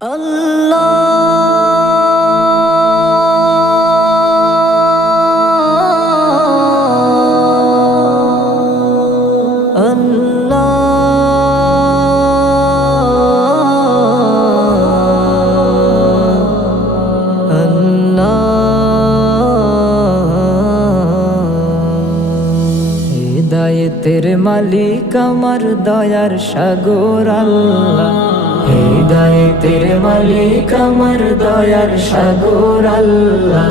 হৃদায়তের মালিক আমার দয়ার সাগর আল্লাহ। হৃদায়তের মালিক আমার দয়ার সাগর আল্লাহ।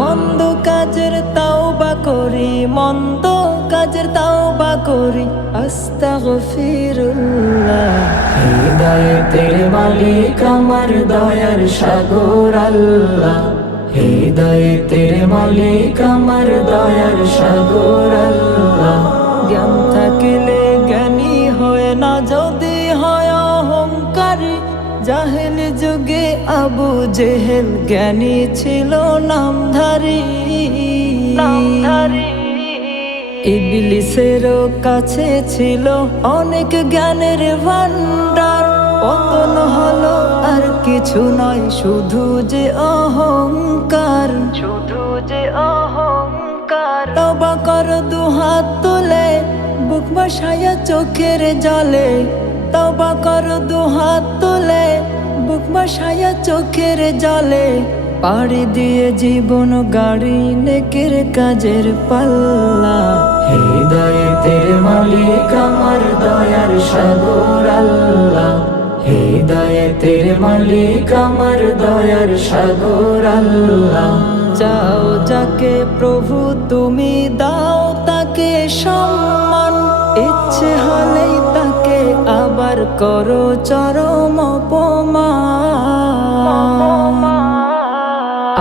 মন্দ কাজের তাওবা করি, মন্দ কাজের তাওবা করি, আস্তাগফিরুল্লাহ। হৃদায়তের মালিক আমার দয়ার সাগর আল্লাহ। হৃদয়ের মালিক আমার দয়ার সাগর জাহেল যুগে আবু জেহেল জ্ঞানী ছিল নামধারী। ইবলিসেরও কাছে ছিল অনেক জ্ঞানের ভান্ডার পতন হলো আর কিছু নয় শুধু যে অহংকার। শুধু যে অহংকার। তবা কর দু হাত তুলে বুক বসায়া চোখের জলে। তবা কর দু হাত তুলে বুক বসায়া চোখের জলে। পাড়ি দিয়ে জীবন গাড়ি নেকের কাজের পাল্লা। মালিক আমার দয়ার সাগর আল্লাহ। মালিক আমার দয়ার সাগর আল্লাহ। চাও যাকে প্রভু তুমি দাও তাকে সম্মান। ইচ্ছে আবার করো চরম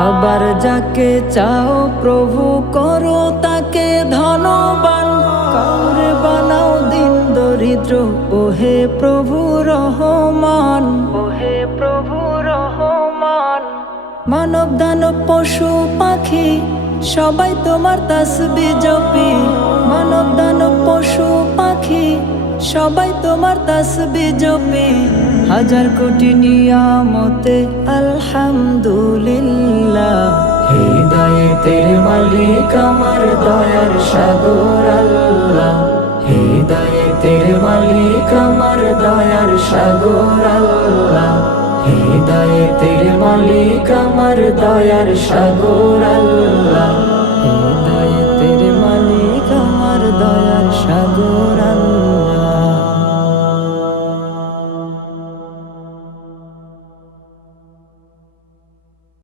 আবার যাকে চাও প্রভু করো তাকে ধনবান। কাউরে বানাও দিন দরিদ্র ওহে প্রভু রহমান। ওহে প্রভু রহমান। মানব দানব পশু পাখি সবাই তোমার তাসবি জপি। মানব সবাই তোমার তাসবি জপি। হাজার কোটি নিয়ামতে, আলহামদুলিল্লাহ। হৃদয়ের মালিক আমার দয়ার সাগর আল্লাহ। হৃদয়ের মালিক আমার দয়ার সাগর আল্লাহ। হৃদয়ের মালিক আমার দয়ার সাগর আল্লাহ।